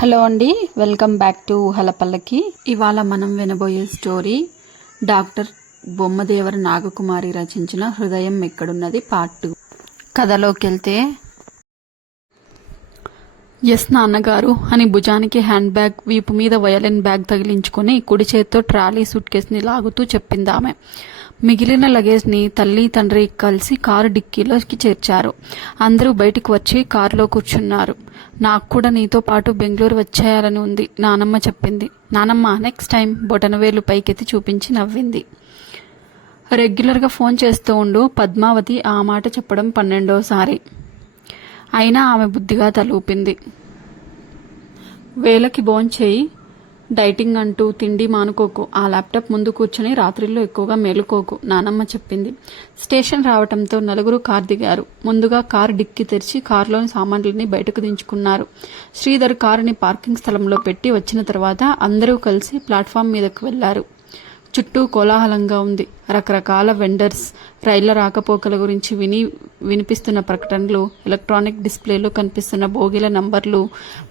Hello అండి welcome back to హలపల్లకి. ఇవాళ మనం వినబోయే స్టోరీ డాక్టర్ బొమ్మదేవర నాగకుమారి రచించిన హృదయం ఎక్కడున్నది పార్ట్ టూ. కథలోకి వెళ్తే ఎస్ నాన్నగారు అని భుజానికి హ్యాండ్ బ్యాగ్ వీపు మీద వయలిన్ బ్యాగ్ తగిలించుకొని కుడి చేత్తో ట్రాలీ సూట్ కేసుని లాగుతూ చెప్పింది ఆమె మిగిలిన లగేజ్ని తల్లి తండ్రి కలిసి కారు డిక్కీలోకి చేర్చారు. అందరూ బయటికి వచ్చి కారులో కూర్చున్నారు. నాకు కూడా నీతో పాటు బెంగళూరు వచ్చేయాలని ఉంది నానమ్మ చెప్పింది. నానమ్మ నెక్స్ట్ టైం బొటనవేలు పైకెత్తి చూపించి నవ్వింది. రెగ్యులర్గా ఫోన్ చేస్తూ ఉండు పద్మావతి ఆ మాట చెప్పడం పన్నెండోసారి. అయినా ఆమె బుద్ధిగా తలూపింది. వేలకి భోంచేయి డైటింగ్ అంటూ తిండి మానుకోకు. ఆ ల్యాప్టాప్ ముందు కూర్చొని రాత్రిళ్ళు ఎక్కువగా మేలుకోకు నానమ్మ చెప్పింది. స్టేషన్ రావటంతో నలుగురు కార్ దిగారు. ముందుగా కారు డిక్కి తెరిచి కారులోని సామాన్లని బయటకు దించుకున్నారు. శ్రీధర్ కారుని పార్కింగ్ స్థలంలో పెట్టి వచ్చిన తర్వాత అందరూ కలిసి ప్లాట్ఫామ్ మీదకు వెళ్ళారు. చుట్టూ కోలాహలంగా ఉంది. రకరకాల వెండర్స్ రైళ్ళ రాకపోకల గురించి విని వినిపిస్తున్న ప్రకటనలు ఎలక్ట్రానిక్ డిస్ప్లేలో కనిపిస్తున్న బోగిల నంబర్లు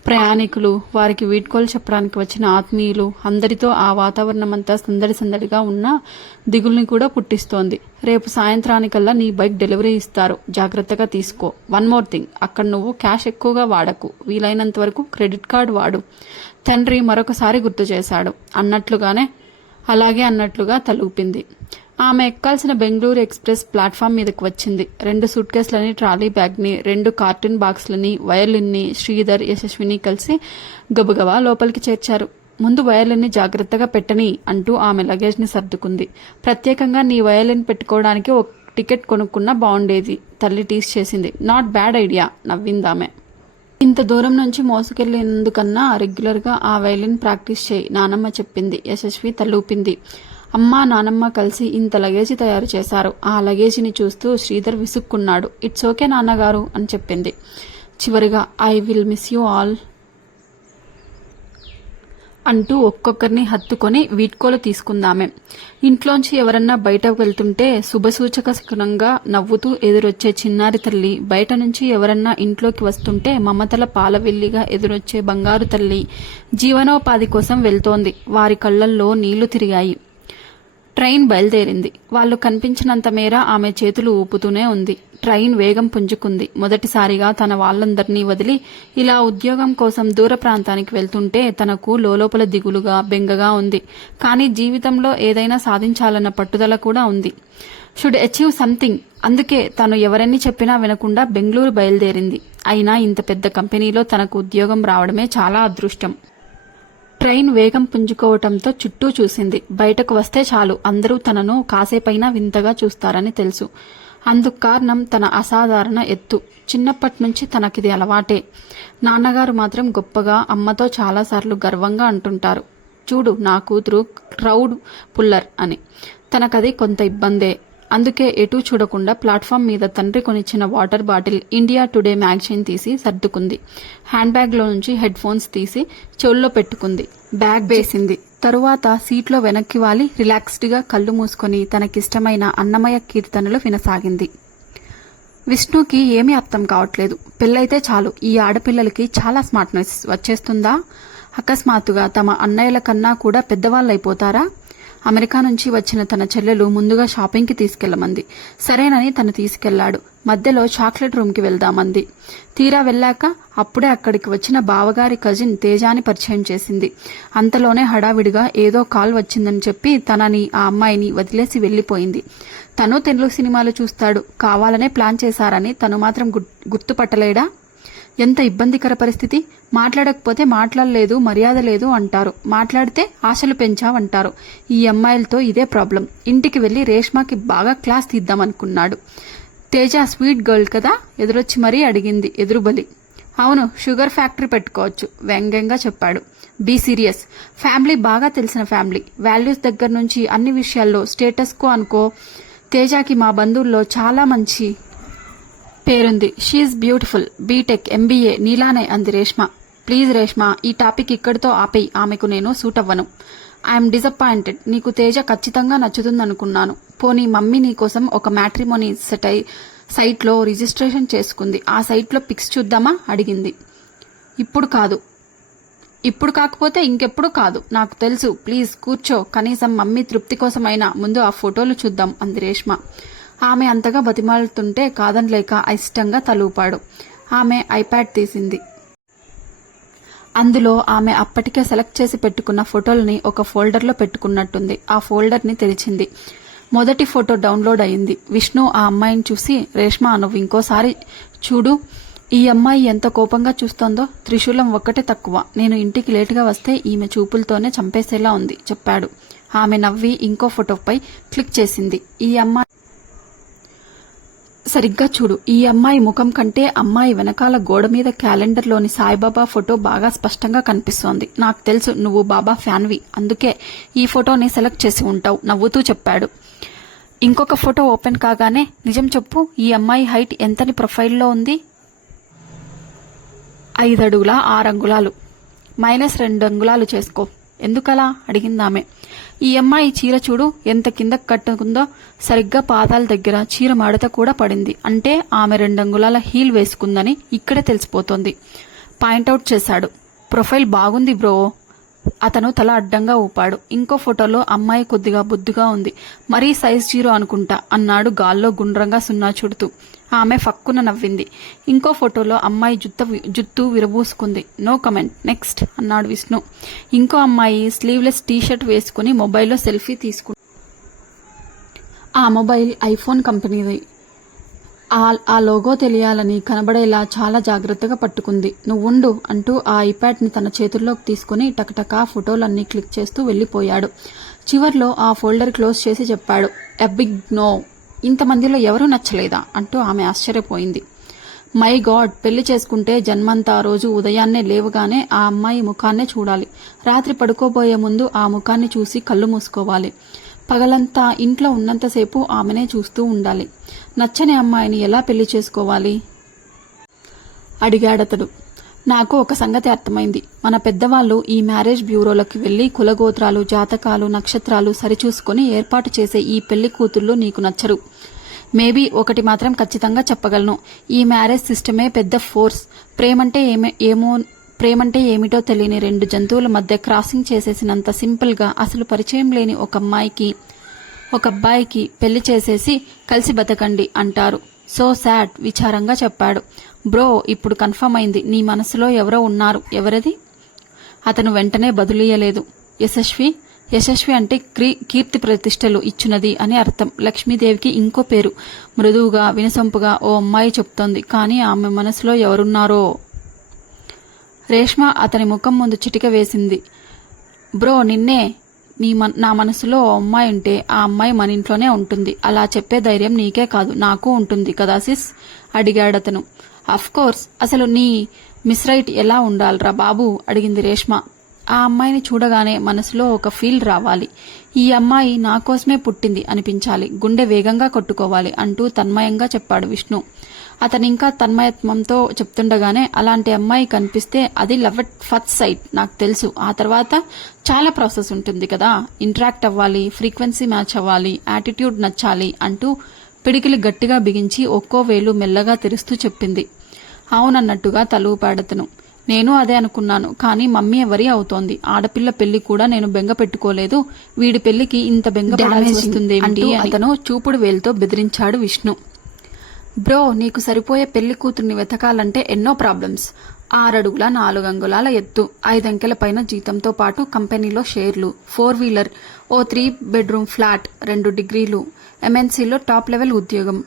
ప్రయాణికులు వారికి వీడ్కోలు చెప్పడానికి వచ్చిన ఆత్మీయులు అందరితో ఆ వాతావరణం అంతా సందడి సందడిగా ఉన్న దిగుల్ని కూడా పుట్టిస్తోంది. రేపు సాయంత్రానికల్లా నీ బైక్ డెలివరీ ఇస్తారు. జాగ్రత్తగా తీసుకో. One more thing. అక్కడ నువ్వు క్యాష్ ఎక్కువగా వాడకు. వీలైనంత వరకు క్రెడిట్ కార్డు వాడు. తండ్రి మరొకసారి గుర్తు చేశాడు. అన్నట్లుగానే అలాగే అన్నట్లుగా తలూపింది. ఆమె ఎక్కాల్సిన బెంగళూరు ఎక్స్ప్రెస్ ప్లాట్ఫామ్ మీదకి వచ్చింది. రెండు సూట్ కేసులని ట్రాలీ బ్యాగ్ని రెండు కార్టూన్ బాక్స్లని వయలిన్ని శ్రీధర్ యశస్విని కలిసి గబగబా లోపలికి చేర్చారు. ముందు వయలిన్ని జాగ్రత్తగా పెట్టని అంటూ ఆమె లగేజ్ని సర్దుకుంది. ప్రత్యేకంగా నీ వయలిన్ పెట్టుకోవడానికి ఒక టికెట్ కొనుక్కున్నా బాగుండేది తల్లి టీస్ చేసింది. నాట్ బ్యాడ్ ఐడియా నవ్విందామె. ఇంత దూరం నుంచి మోసుకెళ్ళేందుకన్నా రెగ్యులర్గా ఆ వైలిన్ ప్రాక్టీస్ చేయి నానమ్మ చెప్పింది యశస్వి తలూపింది. అమ్మా నానమ్మ కలిసి ఇంత లగేజీ తయారు చేశారు. ఆ లగేజీని చూస్తూ శ్రీధర్ విసుక్కున్నాడు. ఇట్స్ ఓకే నాన్నగారు అని చెప్పింది. చివరిగా I will miss you all. అంటూ ఒక్కొక్కరిని హత్తుకొని వీడ్కోలు తీసుకుందామే. ఇంట్లోంచి ఎవరన్నా బయటకు వెళ్తుంటే శుభసూచక శకునంగా నవ్వుతూ ఎదురొచ్చే చిన్నారి తల్లి బయట నుంచి ఎవరన్నా ఇంట్లోకి వస్తుంటే మమతల పాలవెల్లిగా ఎదురొచ్చే బంగారు తల్లి జీవనోపాధి కోసం వెళ్తోంది. వారి కళ్ళల్లో నీళ్ళు తిరిగాయి. ట్రైన్ బయలుదేరింది. వాళ్ళు కనిపించినంత మేర ఆమె చేతులు ఊపుతూనే ఉంది. ట్రైన్ వేగం పుంజుకుంది. మొదటిసారిగా తన వాళ్ళందరినీ వదిలి ఇలా ఉద్యోగం కోసం దూర ప్రాంతానికి వెళ్తుంటే తనకు లోలోపల దిగులుగా బెంగగా ఉంది. కానీ జీవితంలో ఏదైనా సాధించాలన్న పట్టుదల కూడా ఉంది. షుడ్ అచీవ్ సంథింగ్ అందుకే తను ఎవరన్నీ చెప్పినా వినకుండా బెంగళూరు బయలుదేరింది. అయినా ఇంత పెద్ద కంపెనీలో తనకు ఉద్యోగం రావడమే చాలా అదృష్టం. ట్రైన్ వేగం పుంజుకోవటంతో చుట్టూ చూసింది. బయటకు వస్తే చాలు. అందరూ తనను కాసేపైనా వింతగా చూస్తారని తెలుసు. అందుకు కారణం తన అసాధారణ ఎత్తు. చిన్నప్పటి నుంచి తనకిది అలవాటే. నాన్నగారు మాత్రం గొప్పగా అమ్మతో చాలాసార్లు గర్వంగా అంటుంటారు. చూడు నా కూతురు క్రౌడ్ పుల్లర్ అని. తనకది కొంత ఇబ్బందే. అందుకే ఎటూ చూడకుండా ప్లాట్ఫామ్ మీద తండ్రి కొనిచ్చిన water bottle India Today magazine తీసి సర్దుకుంది. హ్యాండ్ బ్యాగ్లో నుంచి హెడ్ ఫోన్స్ తీసి చెవుల్లో పెట్టుకుంది. బ్యాగ్ వేసింది తరువాత సీట్లో వెనక్కి వాలి రిలాక్స్డ్గా కళ్ళు మూసుకొని తనకిష్టమైన అన్నమయ కీర్తనలు వినసాగింది. విష్ణుకి ఏమీ అర్థం కావట్లేదు. పెళ్ళైతే చాలు. ఈ ఆడపిల్లలకి చాలా స్మార్ట్నెస్ వచ్చేస్తుందా? అకస్మాత్తుగా తమ అన్నయ్యల కన్నా కూడా పెద్దవాళ్ళైపోతారా? అమెరికా నుంచి వచ్చిన తన చెల్లెలు ముందుగా షాపింగ్కి తీసుకెళ్ళమంది. సరేనని తను తీసుకెళ్ళాడు. మధ్యలో చాక్లెట్ రూమ్కి వెళ్దామంది. తీరా వెళ్ళాక అప్పుడే అక్కడికి వచ్చిన బావగారి కజిన్ తేజాని పరిచయం చేసింది. అంతలోనే హడావిడిగా ఏదో కాల్ వచ్చిందని చెప్పి తనని ఆ అమ్మాయిని వదిలేసి వెళ్ళిపోయింది తను తెలుగు సినిమాలు చూస్తాడు. కావాలనే ప్లాన్ చేశారని తను మాత్రం గుర్తుపట్టలేడా? ఎంత ఇబ్బందికర పరిస్థితి? మాట్లాడకపోతే మాట్లాడలేదు మర్యాద లేదు అంటారు. మాట్లాడితే ఆశలు పెంచావంటారు. ఈ అమ్మాయిలతో ఇదే ప్రాబ్లం. ఇంటికి వెళ్ళి రేష్మాకి బాగా క్లాస్ తీద్దామనుకున్నాడు. తేజ స్వీట్ గర్ల్ కదా? ఎదురొచ్చి మరీ అడిగింది ఎదురుబలి. అవును షుగర్ ఫ్యాక్టరీ పెట్టుకోవచ్చు వ్యంగ్యంగా చెప్పాడు. Be serious. ఫ్యామిలీ బాగా తెలిసిన ఫ్యామిలీ. వాల్యూస్ దగ్గర నుంచి అన్ని విషయాల్లో స్టేటస్కో అనుకో తేజాకి మా బంధువుల్లో చాలా మంచి పేరుంది. She beautiful B Tech MBA నీలానే అంది రేష్మ. ప్లీజ్ రేష్మ ఈ టాపిక్ ఇక్కడితో ఆపేయి. ఆమెకు నేను సూట్ అవ్వను ఐఎమ్ డిసప్పాయింటెడ్ నీకు తేజ ఖచ్చితంగా నచ్చుతుందనుకున్నాను. పోనీ మమ్మీ నీకోసం ఒక మ్యాట్రిమోనీ సెట్ అయి సైట్లో రిజిస్ట్రేషన్ చేసుకుంది. ఆ సైట్లో పిక్స్ చూద్దామా? అడిగింది. ఇప్పుడు కాదు. ఇప్పుడు కాకపోతే ఇంకెప్పుడు కాదు. నాకు తెలుసు. ప్లీజ్ కూర్చో. కనీసం మమ్మీ తృప్తి కోసమైనా ముందు ఆ ఫోటోలు చూద్దాం అంది రేష్మ. ఆమె అంతగా బతిమాలుతుంటే కాదనలేక అయిష్టంగా తలూపాడు. ఆమె ఐప్యాడ్ తీసింది. అందులో ఆమె అప్పటికే సెలెక్ట్ చేసి పెట్టుకున్న ఫోటోల్ని ఒక ఫోల్డర్లో పెట్టుకున్నట్టుంది. ఆ ఫోల్డర్ని తెరిచింది. మొదటి ఫోటో డౌన్లోడ్ అయింది. విష్ణు ఆ అమ్మాయిని చూసి రేష్మ నువ్వు ఇంకోసారి చూడు. ఈ అమ్మాయి ఎంత కోపంగా చూస్తోందో. త్రిశూలం ఒక్కటే తక్కువ. నేను ఇంటికి లేటుగా వస్తే ఈమె చూపులతోనే చంపేసేలా ఉంది చెప్పాడు. ఆమె నవ్వి ఇంకో ఫోటోపై క్లిక్ చేసింది. ఈ అమ్మాయి సరిగ్గా చూడు. ఈ అమ్మాయి ముఖం కంటే అమ్మాయి వెనకాల గోడ మీద క్యాలెండర్లోని సాయిబాబా ఫోటో బాగా స్పష్టంగా కనిపిస్తోంది. నాకు తెలుసు నువ్వు బాబా ఫ్యాన్వి. అందుకే ఈ ఫోటోని సెలెక్ట్ చేసి ఉంటావు నవ్వుతూ చెప్పాడు. ఇంకొక ఫోటో ఓపెన్ కాగానే నిజం చెప్పు ఈ అమ్మాయి హైట్ ఎంతని ప్రొఫైల్లో ఉంది? ఐదు అడుగుల ఆరు అంగుళాలు మైనస్ రెండు అంగుళాలు చేసుకో. ఎందుకలా? అడిగిందామె. ఈ అమ్మాయి చీర చూడు ఎంత కింద కట్టుకుందో సరిగ్గా పాదాల దగ్గర చీర మడత కూడా పడింది. అంటే ఆమె రెండు అంగుళాల హీల్ వేసుకుందని ఇక్కడే తెలిసిపోతోంది. పాయింట్అవుట్ చేశాడు. ప్రొఫైల్ బాగుంది బ్రో. అతను తల అడ్డంగా ఊపాడు. ఇంకో ఫోటోలో అమ్మాయి కొద్దిగా బుద్ధిగా ఉంది. మరీ సైజ్ జీరో అనుకుంటా అన్నాడు గాల్లో గుండ్రంగా సున్నా చుడుతూ. ఆమె ఫక్కున నవ్వింది. ఇంకో ఫోటోలో అమ్మాయి జుత్త జుత్తు విరబూసుకుంది. No comment. నెక్స్ట్ అన్నాడు విష్ణు. ఇంకో అమ్మాయి స్లీవ్లెస్ టీషర్ట్ వేసుకుని మొబైల్లో సెల్ఫీ తీసుకు ఆ మొబైల్ ఐఫోన్ కంపెనీది. ఆ ఆ లోగో తెలియాలని కనబడేలా చాలా జాగ్రత్తగా పట్టుకుంది. నువ్వుండు అంటూ ఆ ఐప్యాడ్ని తన చేతుల్లోకి తీసుకుని టకటకా ఫోటోలన్నీ క్లిక్ చేస్తూ వెళ్ళిపోయాడు. చివర్లో ఆ ఫోల్డర్ క్లోజ్ చేసి చెప్పాడు ఎ బిగ్ నో ఇంతమందిలో ఎవరూ నచ్చలేదా? అంటూ ఆమె ఆశ్చర్యపోయింది. మై గాడ్ పెళ్ళి చేసుకుంటే జన్మంతా రోజు ఉదయాన్నే లేవగానే ఆ అమ్మాయి ముఖాన్నే చూడాలి. రాత్రి పడుకోబోయే ముందు ఆ ముఖాన్ని చూసి కళ్ళు మూసుకోవాలి. పగలంతా ఇంట్లో ఉన్నంతసేపు ఆమెనే చూస్తూ ఉండాలి. నచ్చని అమ్మాయిని ఎలా పెళ్ళి చేసుకోవాలి? అడిగాడతడు. నాకు ఒక సంగతి అర్థమైంది. మన పెద్దవాళ్ళు ఈ మ్యారేజ్ బ్యూరోలకు వెళ్ళి కులగోత్రాలు జాతకాలు నక్షత్రాలు సరిచూసుకొని ఏర్పాటు చేసే ఈ పెళ్ళి కూతుళ్ళు నీకు నచ్చరు. మేబీ ఒకటి మాత్రం ఖచ్చితంగా చెప్పగలను. ఈ మ్యారేజ్ సిస్టమే పెద్ద ఫోర్స్. ప్రేమంటే ఏమే ఏమో ప్రేమంటే ఏమిటో తెలియని రెండు జంతువుల మధ్య క్రాసింగ్ చేసేసినంత సింపుల్గా అసలు పరిచయం లేని ఒక అమ్మాయికి ఒక అబ్బాయికి పెళ్ళి చేసేసి కలిసి బతకండి అంటారు. సో శాడ్ విచారంగా చెప్పాడు. బ్రో ఇప్పుడు కన్ఫర్మ్ అయింది. నీ మనసులో ఎవరో ఉన్నారు. ఎవరది? అతను వెంటనే బదులీయలేదు యశస్వి? యశస్వి అంటే క్రీ కీర్తి ప్రతిష్టలు ఇచ్చునది అని అర్థం. లక్ష్మీదేవికి ఇంకో పేరు. మృదువుగా వినసొంపుగా ఓ అమ్మాయి చెప్తోంది. కానీ ఆమె మనసులో ఎవరున్నారో? రేష్మ అతని ముఖం ముందు చిటిక వేసింది. బ్రో నిన్నే నీ మన నా మనసులో ఓ అమ్మాయి ఉంటే ఆ అమ్మాయి మన ఇంట్లోనే ఉంటుంది. అలా చెప్పే ధైర్యం నీకే కాదు నాకు ఉంటుంది కదా సిస్? అడిగాడతను కోర్స్ అసలు నీ మిస్ రైట్ ఎలా ఉండాలరా బాబు? అడిగింది రేష్మ. ఆ అమ్మాయిని చూడగానే మనసులో ఒక ఫీల్ రావాలి. ఈ అమ్మాయి నా కోసమే పుట్టింది అనిపించాలి. గుండె వేగంగా కొట్టుకోవాలి అంటూ తన్మయంగా చెప్పాడు విష్ణు. అతను ఇంకా తన్మయత్వంతో చెప్తుండగానే అలాంటి అమ్మాయి కనిపిస్తే అది లవ్ ఎట్ ఫస్ట్ సైట్ నాకు తెలుసు. ఆ తర్వాత చాలా ప్రాసెస్ ఉంటుంది కదా. ఇంటరాక్ట్ అవ్వాలి ఫ్రీక్వెన్సీ మ్యాచ్ అవ్వాలి యాటిట్యూడ్ నచ్చాలి అంటూ పిడికిలి గట్టిగా బిగించి ఒక్కో వేలు మెల్లగా తెరుస్తూ చెప్పింది. అవునన్నట్టుగా తలూపాడతను నేను అదే అనుకున్నాను కానీ మమ్మీ ఎవరి అవుతోంది? ఆడపిల్ల పెళ్ళి కూడా నేను బెంగ పెట్టుకోలేదు. వీడి పెళ్ళికి ఇంత బెంగ పడాల్సి వస్తుందేమిటి అతను చూపుడు వేలుతో బెదిరించాడు విష్ణు. బ్రో నీకు సరిపోయే పెళ్ళి కూతుర్ని వెతకాలంటే ఎన్నో ప్రాబ్లమ్స్. ఆరడుగుల నాలుగు అంగుళాల ఎత్తు. ఐదంకెల పైన జీతంతో పాటు కంపెనీలో షేర్లు. Four wheeler. ఓ త్రీ బెడ్రూమ్ ఫ్లాట్. రెండు డిగ్రీలు. ఎంఎన్సీలో టాప్ లెవెల్ ఉద్యోగం.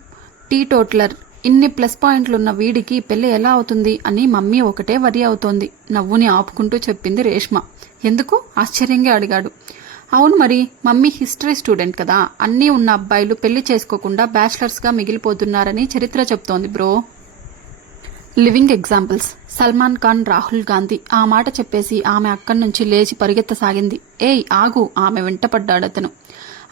Teetotaller. ఇన్ని ప్లస్ పాయింట్లున్న వీడికి పెళ్ళి ఎలా అవుతుంది అని మమ్మీ ఒకటే వరి అవుతోంది. నవ్వుని ఆపుకుంటూ చెప్పింది రేష్మ. ఎందుకు? ఆశ్చర్యంగా అడిగాడు. అవును మరి మమ్మీ హిస్టరీ స్టూడెంట్ కదా. అన్నీ ఉన్న అబ్బాయిలు పెళ్ళి చేసుకోకుండా బ్యాచిలర్స్గా మిగిలిపోతున్నారని చరిత్ర చెప్తోంది bro. Living examples. Salman Khan Rahul Gandhi. ఆ మాట చెప్పేసి ఆమె అక్కడి నుంచి లేచి పరిగెత్తసాగింది. ఏయ్ ఆగు ఆమె వెంటపడ్డాడతను.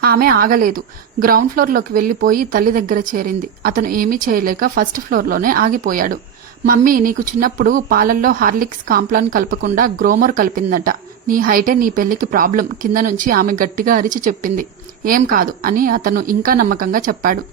ఆమె ఆగలేదు. గ్రౌండ్ ఫ్లోర్లోకి వెళ్ళిపోయి తల్లి దగ్గర చేరింది. అతను ఏమీ చేయలేక ఫస్ట్ ఫ్లోర్లోనే ఆగిపోయాడు. మమ్మీ నీకు చిన్నప్పుడు పాలల్లో హార్లిక్స్ కాంప్లాన్ కలపకుండా గ్రోమర్ కలిపిందట. నీ హైటే నీ పెళ్ళికి ప్రాబ్లం కింద నుంచి ఆమె గట్టిగా అరిచి చెప్పింది. ఏం కాదు అని అతను ఇంకా నమ్మకంగా చెప్పాడు.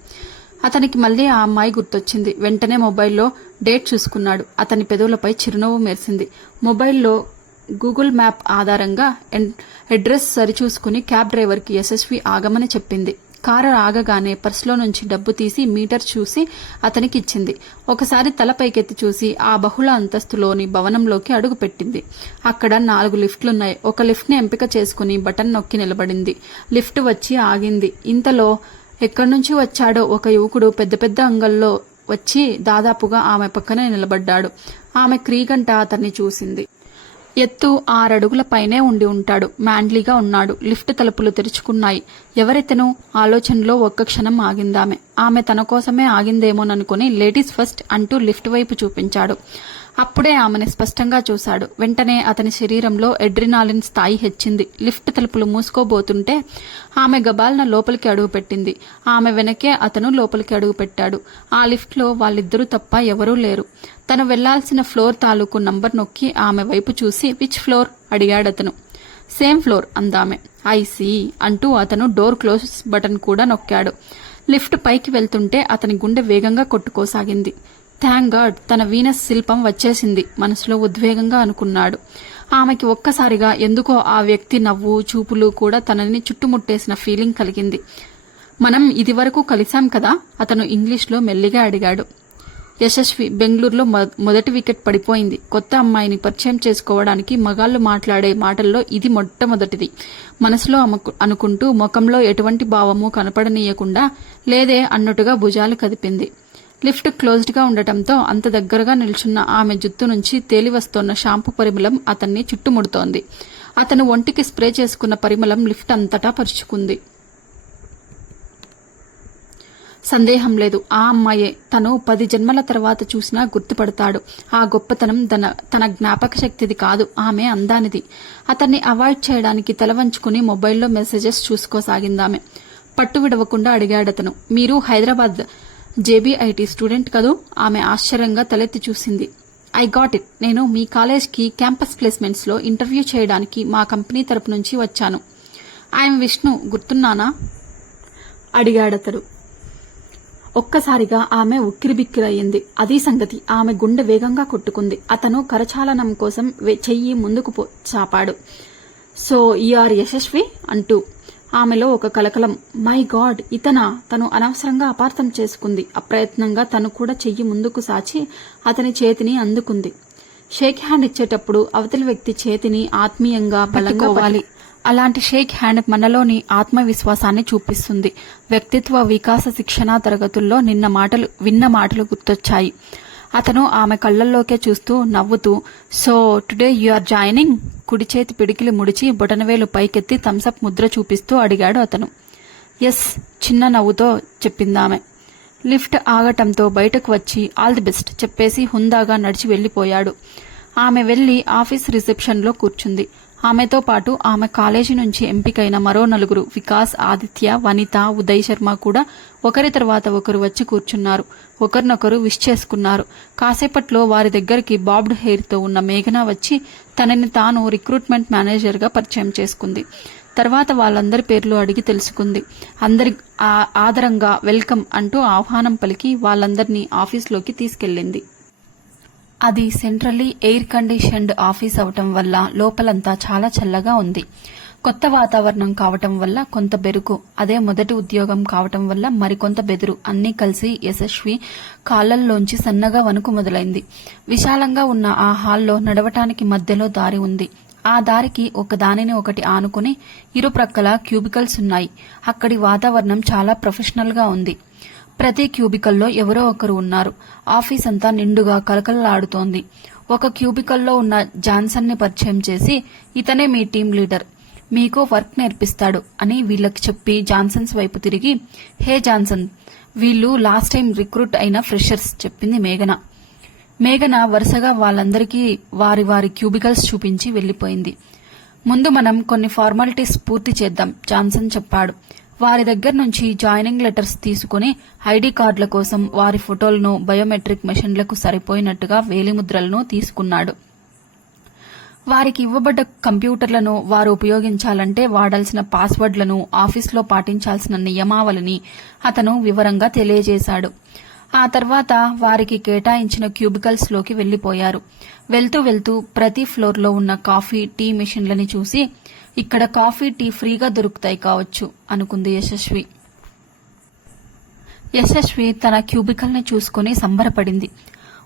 అతనికి మళ్ళీ ఆ అమ్మాయి గుర్తొచ్చింది. వెంటనే మొబైల్లో డేట్ చూసుకున్నాడు. అతని పెదవులపై చిరునవ్వు మెరిసింది. మొబైల్లో గూగుల్ మ్యాప్ ఆధారంగా ఎన్- అడ్రస్ సరిచూసుకుని క్యాబ్ డ్రైవర్కి యశస్వి ఆగమని చెప్పింది. కారు ఆగగానే పర్సులో నుంచి డబ్బు తీసి మీటర్ చూసి అతనికి ఇచ్చింది ఒకసారి తల పైకెత్తి చూసి ఆ బహుళ అంతస్తులోని భవనంలోకి అడుగుపెట్టింది అక్కడ నాలుగు లిఫ్ట్లున్నాయి. ఒక లిఫ్ట్ని ఎంపిక చేసుకుని బటన్ నొక్కి నిలబడింది. లిఫ్ట్ వచ్చి ఆగింది. ఇంతలో ఎక్కడి నుంచి వచ్చాడో ఒక యువకుడు పెద్ద పెద్ద అంగల్లో వచ్చి దాదాపుగా ఆమె పక్కనే నిలబడ్డాడు. ఆమె క్రీగంట అతన్ని చూసింది. ఎత్తు ఆరడుగుల పైనే ఉండి ఉంటాడు. మ్యాండ్లీగా ఉన్నాడు. లిఫ్ట్ తలుపులు తెరుచుకున్నాయి. ఎవరితను ఆలోచనలో ఒక్క క్షణం ఆగిందామె. ఆమె తన కోసమే ఆగిందేమోననుకుని లేడీస్ ఫస్ట్ అంటూ లిఫ్ట్ వైపు చూపించాడు. అప్పుడే ఆమెని స్పష్టంగా చూశాడు. వెంటనే అతని శరీరంలో ఎడ్రినాలిన్ స్థాయి హెచ్చింది. లిఫ్ట్ తలుపులు మూసుకోబోతుంటే ఆమె గబాలన లోపలికి అడుగుపెట్టింది ఆమె వెనకే అతను లోపలికి అడుగుపెట్టాడు ఆ లిఫ్ట్లో వాళ్ళిద్దరూ తప్ప ఎవరూ లేరు. తను వెళ్ళాల్సిన ఫ్లోర్ తాలూకు నంబర్ నొక్కి ఆమె వైపు చూసి విచ్ ఫ్లోర్ అడిగాడతను సేమ్ ఫ్లోర్ అందామె. ఐసీ అంటూ అతను డోర్ క్లోజ్ బటన్ కూడా నొక్కాడు. లిఫ్ట్ పైకి వెళ్తుంటే అతని గుండె వేగంగా కొట్టుకోసాగింది. థ్యాంక్ గాడ్ తన వీనస్ శిల్పం వచ్చేసింది. మనసులో ఉద్వేగంగా అనుకున్నాడు. ఆమెకి ఒక్కసారిగా ఎందుకో ఆ వ్యక్తి నవ్వు చూపులు కూడా తనని చుట్టుముట్టేసిన ఫీలింగ్ కలిగింది. మనం ఇదివరకు కలిశాం కదా? అతను ఇంగ్లీష్లో మెల్లిగా అడిగాడు. యశస్వి బెంగళూరులో మొ- మొదటి వికెట్ పడిపోయింది. కొత్త అమ్మాయిని పరిచయం చేసుకోవడానికి మగాళ్ళు మాట్లాడే మాటల్లో ఇది మొట్టమొదటిది. మనసులో అమకు- అనుకుంటూ ముఖంలో ఎటువంటి భావము కనపడనీయకుండా లేదే అన్నట్టుగా భుజాలు కదిపింది. లిఫ్ట్ క్లోజ్డ్గా ఉండటంతో అంత దగ్గరగా నిల్చున్న ఆమె జుత్తు నుంచి తేలివస్తోన్న షాంపూ పరిమళం అతన్ని చుట్టుముడుతోంది. అతను ఒంటికి స్ప్రే చేసుకున్న పరిమళం లిఫ్ట్ అంతటా పరుచుకుంది. సందేహం లేదు. ఆ అమ్మాయే తను పది జన్మల తర్వాత చూసినా గుర్తుపడతాడు. ఆ గొప్పతనం తన తన జ్ఞాపక శక్తిది కాదు. ఆమె అందానిది. అతన్ని అవాయిడ్ చేయడానికి తలవంచుకుని మొబైల్లో మెసేజెస్ చూసుకోసాగిందామె. పట్టు విడవకుండా అడిగాడతను. మీరు హైదరాబాద్ జేబీఐటి స్టూడెంట్ కదూ? ఆమె ఆశ్చర్యంగా తలెత్తి చూసింది. I got it. నేను మీ కాలేజ్కి క్యాంపస్ ప్లేస్మెంట్స్లో ఇంటర్వ్యూ చేయడానికి మా కంపెనీ తరపు నుంచి వచ్చాను. ఐఎమ్ విష్ణు. గుర్తున్నానా? అడిగాడతడు. ఒక్కసారిగా ఆమె ఉక్కిరిబిక్కిరయ్యింది అదీ సంగతి ఆమె గుండె వేగంగా కొట్టుకుంది. అతను కరచాలనం కోసం చెయ్యి ముందుకు పో- చాపాడు. So are Yashasvi? అంటూ. ఆమెలో ఒక కలకలం. మై గాడ్ ఇతనా? తను అనవసరంగా అపార్థం చేసుకుంది. అప్రయత్నంగా తను కూడా చెయ్యి ముందుకు సాచి అతని చేతిని అందుకుంది. షేక్ హ్యాండ్ ఇచ్చేటప్పుడు అవతలి వ్యక్తి చేతిని ఆత్మీయంగా బలంగా అలాంటి షేక్ హ్యాండ్ మనలోని ఆత్మవిశ్వాసాన్ని చూపిస్తుంది. వ్యక్తిత్వ వికాస శిక్షణా తరగతుల్లో నిన్న మాటలు విన్న మాటలు గుర్తొచ్చాయి. అతను ఆమె కళ్ళల్లోకే చూస్తూ నవ్వుతూ so today you are joining? కుడి చేతి పిడికిలి ముడిచి బొటనవేలు పైకెత్తి థమ్సప్ ముద్ర చూపిస్తూ అడిగాడు అతను. ఎస్ చిన్న నవ్వుతో చెప్పిందామె. లిఫ్ట్ ఆగటంతో బయటకు వచ్చి ఆల్ ది బెస్ట్ చెప్పేసి హుందాగా నడిచి వెళ్ళిపోయాడు ఆమె వెళ్ళి ఆఫీస్ రిసెప్షన్లో కూర్చుంది. ఆమెతో పాటు ఆమె కాలేజీ నుంచి ఎంపికైన మరో నలుగురు వికాస్ ఆదిత్య వనిత ఉదయ్ శర్మ కూడా ఒకరి తర్వాత ఒకరు వచ్చి కూర్చున్నారు. ఒకరినొకరు విష్ చేసుకున్నారు. కాసేపట్లో వారి దగ్గరికి బాబ్డ్ హెయిర్తో ఉన్న మేఘన వచ్చి తనని తాను రిక్రూట్మెంట్ మేనేజర్గా పరిచయం చేసుకుంది. తర్వాత వాళ్ళందరి పేర్లు అడిగి తెలుసుకుంది. అందరి ఆదరంగా వెల్కమ్ అంటూ ఆహ్వానం పలికి వాళ్ళందరినీ ఆఫీస్లోకి తీసుకెళ్ళింది. అది సెంట్రల్లీ ఎయిర్ కండిషన్డ్ ఆఫీస్ అవటం వల్ల లోపలంతా చాలా చల్లగా ఉంది. కొత్త వాతావరణం కావటం వల్ల కొంత బెరుకు అదే మొదటి ఉద్యోగం కావటం వల్ల మరికొంత బెదురు అన్నీ కలిసి యశస్వి కాళ్ళల్లోంచి సన్నగా వణుకు మొదలైంది. విశాలంగా ఉన్న ఆ హాల్లో నడవటానికి మధ్యలో దారి ఉంది. ఆ దారికి ఒక దానిని ఒకటి ఆనుకుని ఇరుప్రక్కల క్యూబికల్స్ ఉన్నాయి. అక్కడి వాతావరణం చాలా ప్రొఫెషనల్గా ఉంది. ప్రతి క్యూబికల్లో ఎవరో ఒకరు ఉన్నారు. ఆఫీస్ అంతా నిండుగా కలకలలాడుతోంది ఒక క్యూబికల్లో ఉన్న జాన్సన్ని పరిచయం చేసి ఇతనే మీ టీం లీడర్. మీకు వర్క్ నేర్పిస్తాడు అని వీళ్ళకి చెప్పి జాన్సన్స్ వైపు తిరిగి హే జాన్సన్ వీళ్ళు లాస్ట్ టైం రిక్రూట్ అయిన ఫ్రెషర్స్ చెప్పింది మేఘన. మేఘన వరుసగా వాళ్ళందరికీ వారి వారి క్యూబికల్స్ చూపించి వెళ్ళిపోయింది ముందు మనం కొన్ని ఫార్మాలిటీస్ పూర్తి చేద్దాం జాన్సన్ చెప్పాడు. వారి దగ్గర నుంచి జాయినింగ్ లెటర్స్ తీసుకుని ఐడి కార్డుల కోసం వారి ఫోటోలను బయోమెట్రిక్ మెషిన్లకు సరిపోయినట్టుగా వేలిముద్రలను తీసుకున్నాడు. వారికి ఇవ్వబడ్డ కంప్యూటర్లను వారు ఉపయోగించాలంటే వాడాల్సిన పాస్వర్డ్లను ఆఫీస్లో పాటించాల్సిన నియమావళిని అతను వివరంగా తెలియజేశాడు. ఆ తర్వాత వారికి కేటాయించిన క్యూబికల్స్లోకి వెళ్ళిపోయారు వెళ్తూ వెళ్తూ ప్రతి ఫ్లోర్లో ఉన్న కాఫీ టీ మిషన్లని చూసి ఇక్కడ కాఫీ టీ ఫ్రీగా దొరుకుతాయి కావచ్చు అనుకుంది యశస్వి. యశస్వి తన క్యూబికల్ని చూసుకుని సంబరపడింది.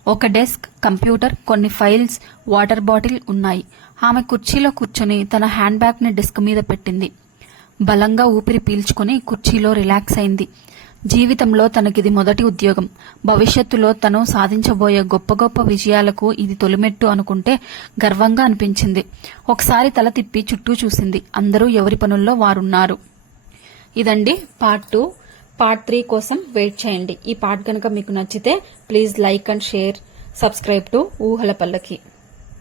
ఒక డెస్క్ కంప్యూటర్ కొన్ని ఫైల్స్ వాటర్ బాటిల్ ఉన్నాయి. ఆమె కుర్చీలో కూర్చొని తన హ్యాండ్ బ్యాగ్ని డెస్క్ మీద పెట్టింది. బలంగా ఊపిరి పీల్చుకుని కుర్చీలో రిలాక్స్ అయింది. జీవితంలో తనకిది మొదటి ఉద్యోగం. భవిష్యత్తులో తను సాధించబోయే గొప్ప గొప్ప విజయాలకు ఇది తొలిమెట్టు అనుకుంటే గర్వంగా అనిపించింది. ఒకసారి తల తిప్పి చుట్టూ చూసింది. అందరూ ఎవరి పనుల్లో వారున్నారు. ఇదండి పార్ట్ టూ. పార్ట్ త్రీ కోసం వెయిట్ చేయండి. ఈ పార్ట్ కనుక మీకు నచ్చితే please like and share subscribe to Oohala Pallaki.